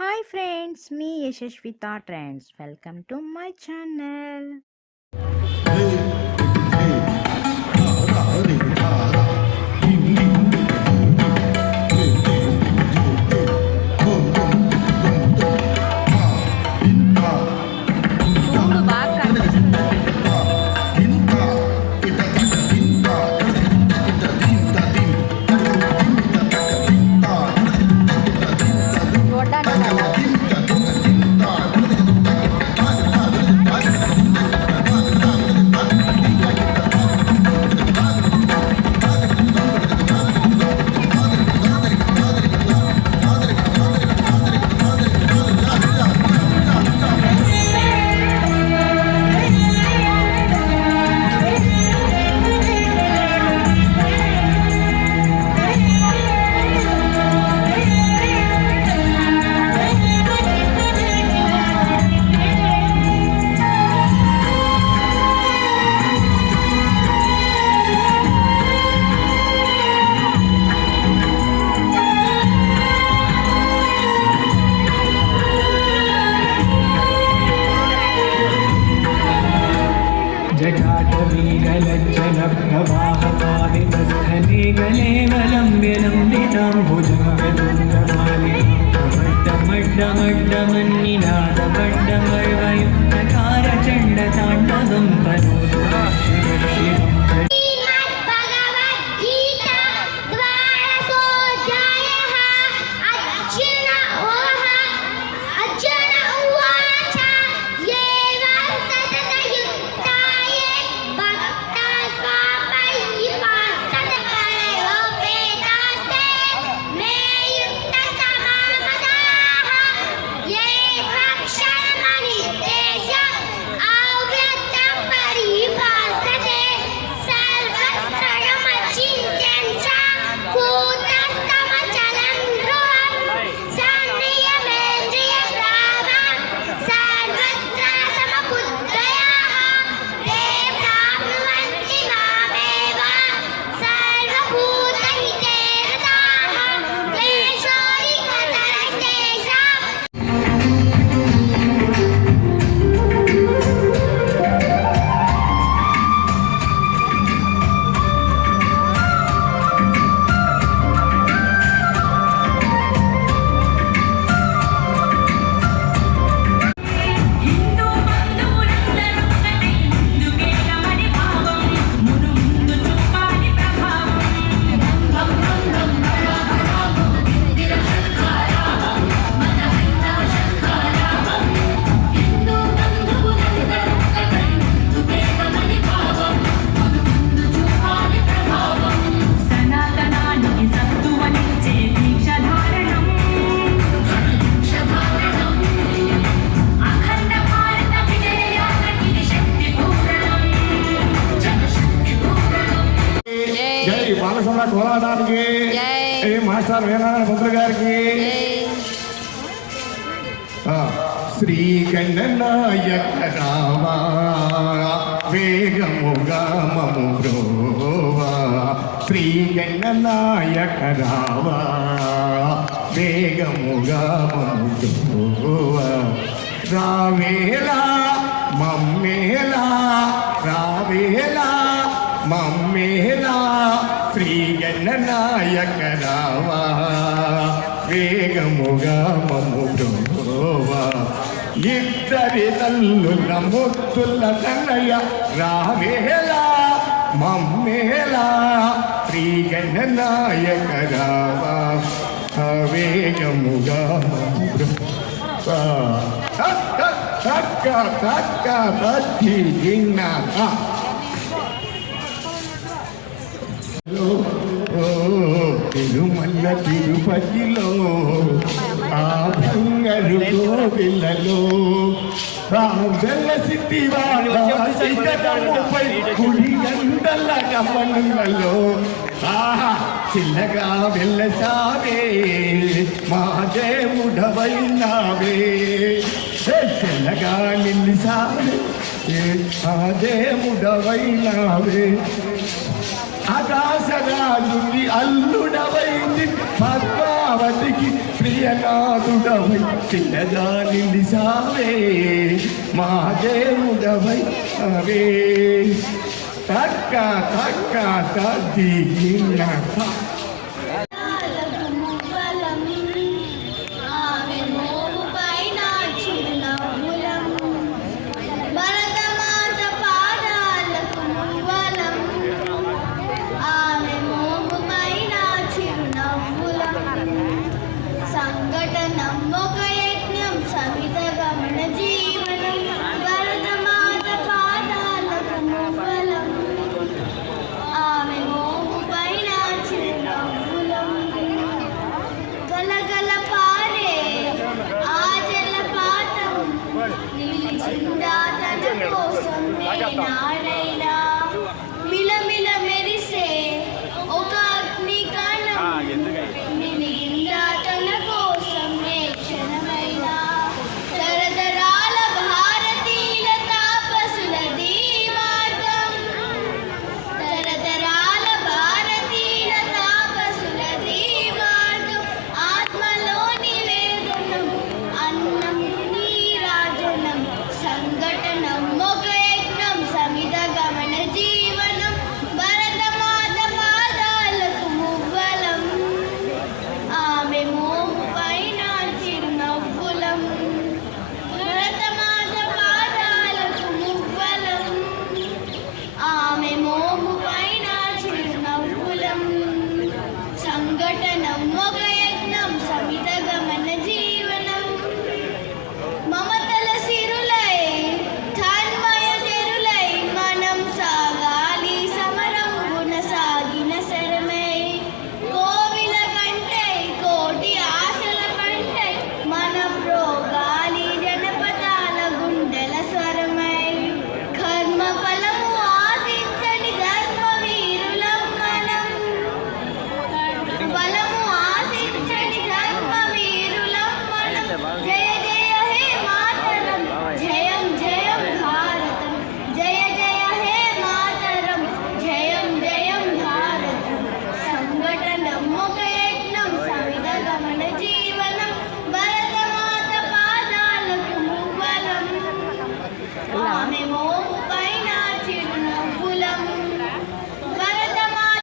Hi friends, మీ Yashasvita trends. Welcome to my channel. जटाटवीगलज्जनप्रवाहपावितस्थले गलेवलम्ब्यलम्बितां भुजङ्गदुन्दमालिकामड्डमड्डमड्डमर्वयुक्तकारचण्डताण्डवं तनोतु शिवं शिवं కోలాటానికి మాస్టర్ వేనారాయణ మంత్రి గారికి శ్రీ గణనాయక రామా వేగముగా మము బ్రోవా శ్రీ గణనాయక రామా వేగముగా మము బ్రోవా రావేలా మమ్మేలా రావేలా మమ్మేలా శ్రీ గణనాయక రావా వేగముగా మము బ్రోవా ఇద్దరి తల్లుల ముత్తుల తనయ రావేలా మమ్మేలా శ్రీ గణనాయక రావా వేగముగా మము బ్రోవా తక్క తక్క తచ్చి గిన్నా తిరుమల తిరుపతిలో ఆ బంగారు కోవిలలో వెల్లసిద్ధి వాళ్ళపై కుడి గంటల గమనంలో ఆహా చిల్లగా వెళ్ళసావే మా దేవుడవైనావే చిల్లగా నిలిసావే మా దేవుడవైనావే ఆకాశరాజుని అల్లుడవైంది పద్మావతికి ప్రియనాథుడవై చిన్నగా నిలిసావే మా దేవుడవై అవే తక్క తక్క తదిగిన సంఘటనం ఒక యజ్ఞం సవిత గమన